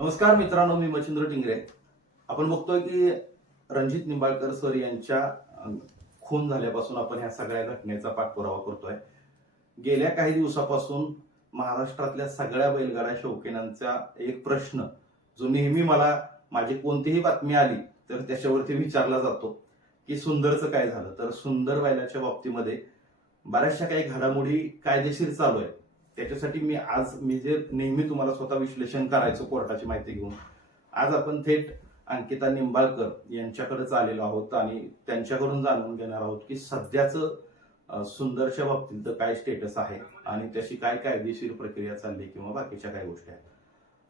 नमस्कार मित्रांनो मी मच्छिंद्र टिंगरे. आपण बघतोय की रणजित निंबाळकर सर यांच्या खून झाल्यापासून आपण ह्या सगळ्या घटनेचा पाठपुरावा करतोय. गेल्या काही दिवसापासून महाराष्ट्रातल्या सगळ्या बैलगाडा शौकीनांचा एक प्रश्न जो नेहमी मला माझी कोणतीही बातमी आली तर त्याच्यावरती विचारला जातो की सुंदरचं काय झालं? तर सुंदर बैलाच्या बाबतीमध्ये बऱ्याचशा काही घडामोडी कायदेशीर चालू आहे त्याच्यासाठी मी आज मी जे नेहमी तुम्हाला स्वतः विश्लेषण करायचो कोर्टाची माहिती घेऊन आज आपण थेट अंकिता निंबाळकर यांच्याकडेच आलेलो आहोत आणि त्यांच्याकडून जाणून घेणार आहोत की सध्याचं सुंदरच्या बाबतीत काय स्टेटस आहे आणि त्याची काय कायदेशीर प्रक्रिया चालली किंवा बाकीच्या काय गोष्टी आहेत.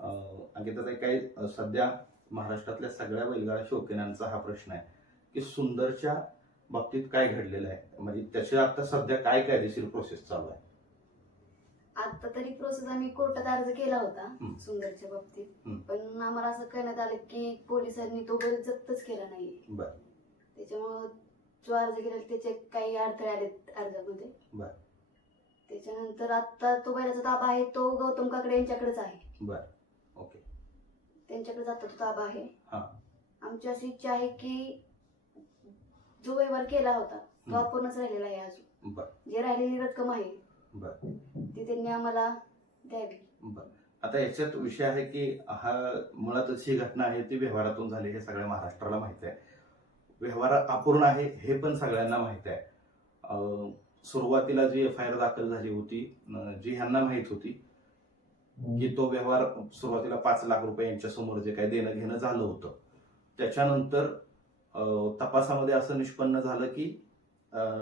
अंकिता अंकिताताई काय सध्या महाराष्ट्रातल्या सगळ्या बैलगाडा शौकीनांचा हा प्रश्न आहे की सुंदरच्या बाबतीत काय घडलेलं आहे? म्हणजे त्याच्या आता सध्या काय कायदेशीर प्रोसेस चालू आहे? आता तरी प्रोसेस आम्ही कोर्टात अर्ज केला होता. सुंदरच्या बाबतीत. पण आम्हाला असं कळण्यात आलं की पोलिसांनी तो बैल जप्तच केला बर. त्याच्यामुळं जो अर्ज केला त्याचे काही अडथळे आले अर्जामध्ये बर. त्याच्यानंतर आता तो बैलाचा ताबा आहे तो गौतम काकडे यांच्याकडेच आहे बर ओके त्यांच्याकडे जाता तो ताबा आहे हा. आमची अशी इच्छा आहे की जो व्यवहार केला होता तो. आपणच राहिलेला आहे अजून बर जे राहिलेली रक्कम आहे बर ती त्यांनी आम्हाला द्यावी. बर. आता याच्यात विषय आहे की हा मुळातच ही घटना आहे ती व्यवहारातून झाली हे सगळ्या महाराष्ट्राला माहिती आहे. व्यवहार अपूर्ण आहे हे पण सगळ्यांना माहिती आहे. अं, सुरुवातीला जी एफ आय आर दाखल झाली होती जी ह्यांना माहीत होती की तो व्यवहार सुरुवातीला पाच लाख रुपये यांच्या समोर जे काही देणं घेणं झालं होतं. त्याच्यानंतर तपासामध्ये असं निष्पन्न झालं की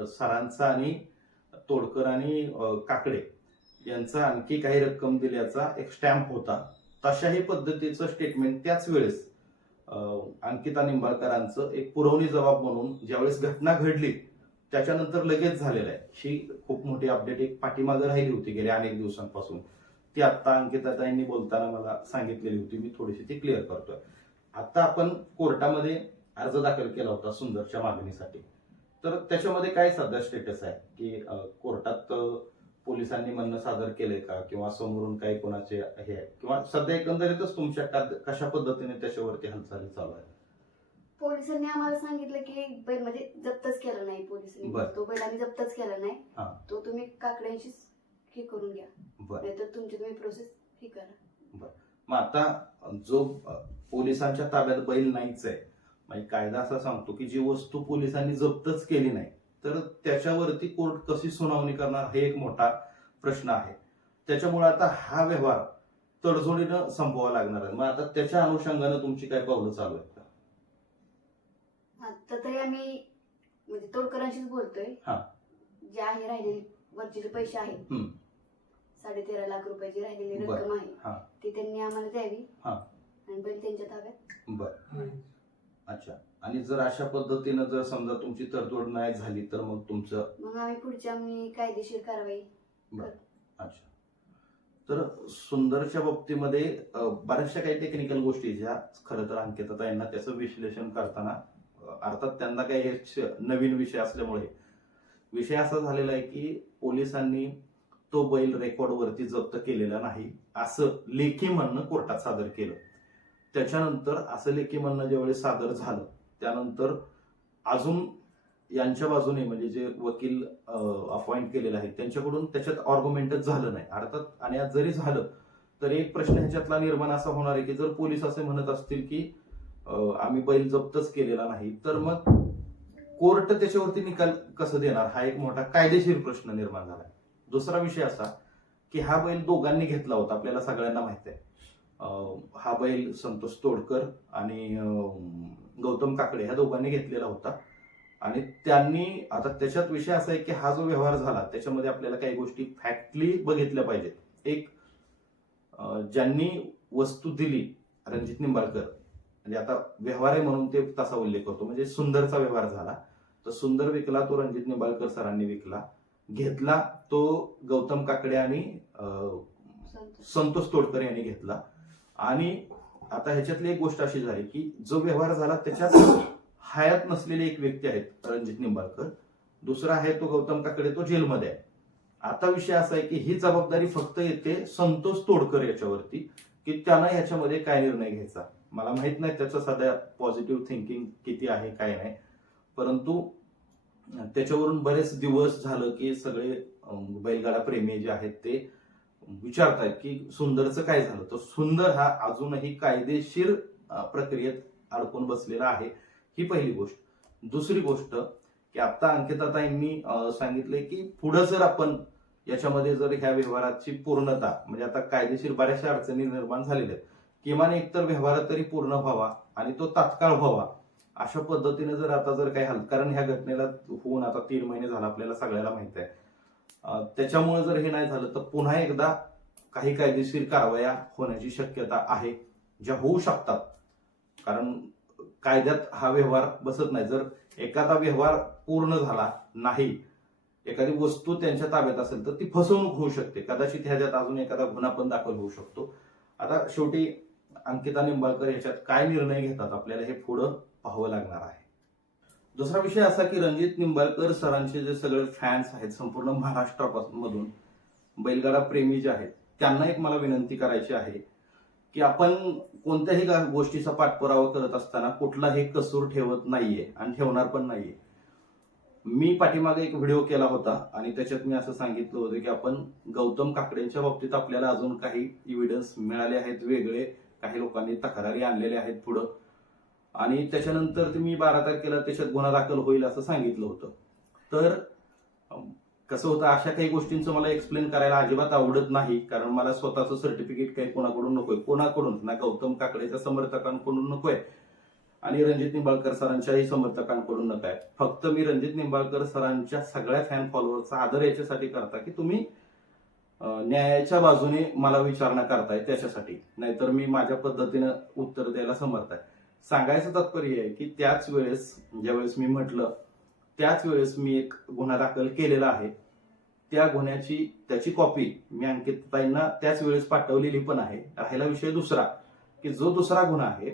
सरांचा आणि तोडकर आणि काकडे यांचा आणखी काही रक्कम दिल्याचा एक स्टॅम्प होता. तशाही पद्धतीचं स्टेटमेंट त्याच वेळेस अंकिता निंबाळकरांचं एक पुरवणी जबाब म्हणून ज्यावेळेस घटना घडली त्याच्यानंतर लगेच झालेलं आहे. ही खूप मोठी अपडेट एक पाठीमागे राहिली होती गेल्या अनेक दिवसांपासून. ती आता अंकिताताईंनी बोलताना मला सांगितलेली होती. मी थोडीशी ती क्लिअर करतोय. आता आपण कोर्टामध्ये अर्ज दाखल केला होता सुंदरच्या मागणीसाठी. तर त्याच्यामध्ये काय सध्या स्टेटस आहे? की कोर्टात पोलिसांनी म्हणणं सादर केलंय का? किंवा समोरून काही कोणाचे हे आहे? किंवा सध्या एकंदरीतच तुमच्या कशा पद्धतीने त्याच्यावरती हालचाली चालू आहे पोलिसांनी आम्हाला सांगितलं की बैल म्हणजे जप्तच केला नाही पोलिसांनी. तो बैल आम्ही जप्तच केला नाही. हा. तो तुम्ही काकड्यांशी हे करून घ्या. बरं. नाहीतर तुमची तुम्ही प्रोसेस हे करा. मग आता जो पोलिसांच्या ताब्यात बैल नाहीच आहे म्हणजे कायदा असा सांगतो की जी वस्तू पोलिसांनी जप्तच केली नाही तर त्याच्यावरती कोर्ट कशी सुनावणी करणार हे एक मोठा प्रश्न आहे त्याच्यामुळे आता हा व्यवहार तडजोडीनं संपवावा लागणार आहे मग आता त्याच्या अनुषंगानं तुमची काय पावलं चालू आहेत का आता तरी आम्ही म्हणजे तोडकरांशीच बोलतोय हा. जे आहे राहिलेले वरचे जे पैसे आहेत हम्म. साडे तेरा लाख रुपयाची राहिलेली बर. रक्कम हा. आहे ती त्यांनी आम्हाला द्यावी हा. आणि बैल त्यांच्या ताब्यात बर अच्छा. आणि जर अशा पद्धतीनं जर समजा तुमची तडजोड नाही झाली तर मग तुमचं? मग आम्ही पुढची आम्ही कायदेशीर कारवाई अच्छा. तर सुंदरच्या बाबतीमध्ये अ, बऱ्याचशा काही टेक्निकल गोष्टी ज्या खरं तर अंकिता यांना त्याचं विश्लेषण करताना अ, अर्थात त्यांना काही हे श- नवीन विषय असल्यामुळे. विषय असा झालेला आहे की पोलिसांनी तो बैल रेकॉर्डवरती जप्त केलेला नाही असं लेखी म्हणणं कोर्टात सादर केलं. त्याच्यानंतर असं लेखी म्हणणं ज्यावेळी सादर झालं त्यानंतर अजून यांच्या बाजूने म्हणजे जे वकील अपॉइंट केलेले आहेत त्यांच्याकडून त्याच्यात ऑर्ग्युमेंटच झालं नाही. अर्थात आणि आज जरी झालं तर एक प्रश्न ह्याच्यातला निर्माण असा होणार आहे की जर पोलीस असे म्हणत असतील की आम्ही बैल जप्तच केलेला नाही तर मग कोर्ट त्याच्यावरती निकाल कसं देणार? हा एक मोठा कायदेशीर प्रश्न निर्माण झाला. दुसरा विषय असा की हा बैल दोघांनी घेतला होता आपल्याला सगळ्यांना माहीत आहे. हा बैल संतोष तोडकर आणि गौतम काकडे ह्या दोघांनी घेतलेला होता. आणि त्यांनी आता त्याच्यात विषय असा आहे की हा जो व्यवहार झाला त्याच्यामध्ये आपल्याला काही गोष्टी फॅक्टली बघितल्या पाहिजेत. एक ज्यांनी वस्तू दिली रणजित निंबाळकर म्हणजे आता व्यवहार आहे म्हणून ते तसा उल्लेख करतो. म्हणजे सुंदरचा व्यवहार झाला. तर सुंदर विकला तो रणजित निंबाळकर सरांनी विकला. घेतला तो गौतम काकडे आणि. संतोष तोडकर यांनी घेतला. आणि आता ह्याच्यातली एक गोष्ट अशी झाली की जो व्यवहार झाला त्याच्यात हयात नसलेले एक व्यक्ती आहेत रणजित निंबाळकर. दुसरा आहे तो गौतम काकडे तो जेलमध्ये आहे. आता विषय असा आहे की ही जबाबदारी फक्त येते संतोष तोडकर याच्यावरती की त्यांना ह्याच्यामध्ये काय निर्णय घ्यायचा? मला माहीत नाही त्याचं सध्या पॉझिटिव्ह थिंकिंग किती आहे काय नाही. परंतु त्याच्यावरून बरेच दिवस झालं की सगळे बैलगाडा प्रेमी जे आहेत ते विचारतायत की सुंदरचं काय झालं? तर सुंदर हा अजूनही कायदेशीर प्रक्रियेत अडकून बसलेला आहे. ही पहिली गोष्ट. दुसरी गोष्ट की आता अंकिताताईंनी सांगितले की पुढं जर आपण याच्यामध्ये जर ह्या व्यवहाराची पूर्णता म्हणजे आता कायदेशीर बऱ्याचशा अडचणी निर्माण झालेल्या आहेत. किमान एकतर व्यवहार तरी पूर्ण व्हावा आणि तो तात्काळ व्हावा. अशा पद्धतीने जर आता जर काही हल कारण ह्या घटनेला होऊन आता तीन महिने झाला आपल्याला सगळ्याला माहीत आहे. त्याच्यामुळे जर हे नाही झालं तर पुन्हा एकदा काही कायदेशीर कारवाया होण्याची शक्यता आहे ज्या होऊ शकतात. कारण कायद्यात हा व्यवहार बसत नाही. जर एखादा व्यवहार पूर्ण झाला नाही एखादी वस्तू त्यांच्या ताब्यात असेल तर ती फसवणूक होऊ शकते. कदाचित ह्याच्यात अजून एखादा गुन्हा पण दाखल होऊ शकतो. आता शेवटी अंकिता निंबाळकर याच्यात काय निर्णय घेतात? आपल्याला हे पुढं पाहावं लागणार आहे. दुसरा विषय असा की रणजित निंबाळकर सरांचे जे सगळे फॅन्स आहेत संपूर्ण महाराष्ट्रामधून बैलगाडा प्रेमी जे आहेत त्यांना एक मला विनंती करायची आहे की आपण कोणत्याही गोष्टीचा पाठपुरावा करत असताना कुठलाही कसूर ठेवत नाहीये आणि ठेवणार पण नाहीये. मी पाठीमागे एक व्हिडिओ केला होता आणि त्याच्यात मी असं सांगितलं होतं की आपण गौतम काकडेंच्या बाबतीत आपल्याला अजून काही इव्हिडन्स मिळाले आहेत वेगळे काही लोकांनी तक्रारी आणलेल्या आहेत पुढं. आणि त्याच्यानंतर ते मी बारा तारखेला त्याच्यात गुन्हा दाखल होईल असं सांगितलं होतं. तर कसं होतं अशा काही गोष्टींचं मला एक्सप्लेन करायला अजिबात आवडत नाही कारण मला स्वतःचं सर्टिफिकेट काही कोणाकडून नकोय. कोणाकडून? ना गौतम काकडेच्या समर्थकांकडून नकोय आणि रणजित निंबाळकर सरांच्याही समर्थकांकडून नको. आहे फक्त मी रणजित निंबाळकर सरांच्या सगळ्या फॅन फॉलोअरचा आदर याच्यासाठी करता की तुम्ही न्यायाच्या बाजूने मला विचारणा करताय त्याच्यासाठी. नाहीतर मी माझ्या पद्धतीनं उत्तर द्यायला समर्थ आहे. सांगायचं तात्पर्य आहे की त्याच वेळेस ज्यावेळेस मी म्हटलं त्याच वेळेस मी एक गुन्हा दाखल केलेला आहे. त्या गुन्ह्याची त्याची कॉपी मी अंकितताईंना त्याच वेळेस पाठवलेली पण आहे. राहिला विषय दुसरा की जो दुसरा गुन्हा आहे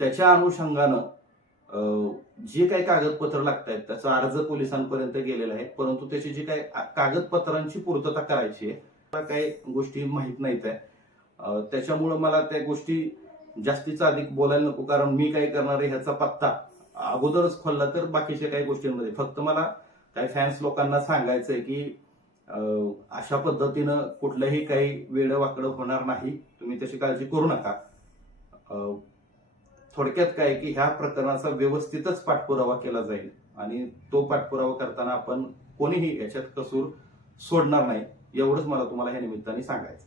त्याच्या अनुषंगानं जे काही कागदपत्र लागत आहेत त्याचा अर्ज पोलिसांपर्यंत गेलेला आहे परंतु त्याची जी काही कागदपत्रांची पूर्तता करायची आहे मला काही गोष्टी माहीत नाहीत आहे. त्याच्यामुळं मला त्या गोष्टी जास्तीचा अधिक बोलायला नको कारण मी काय करणार आहे ह्याचा पत्ता अगोदरच खोलला तर बाकीच्या काही गोष्टींमध्ये. फक्त मला काही फॅन्स लोकांना सांगायचंय की अशा पद्धतीनं कुठलंही काही वेळ वाकडं होणार नाही. तुम्ही तशी काळजी करू नका. थोडक्यात काय की ह्या प्रकरणाचा व्यवस्थितच पाठपुरावा केला जाईल आणि तो पाठपुरावा करताना आपण कोणीही याच्यात कसूर सोडणार नाही एवढंच मला तुम्हाला ह्या निमित्ताने सांगायचं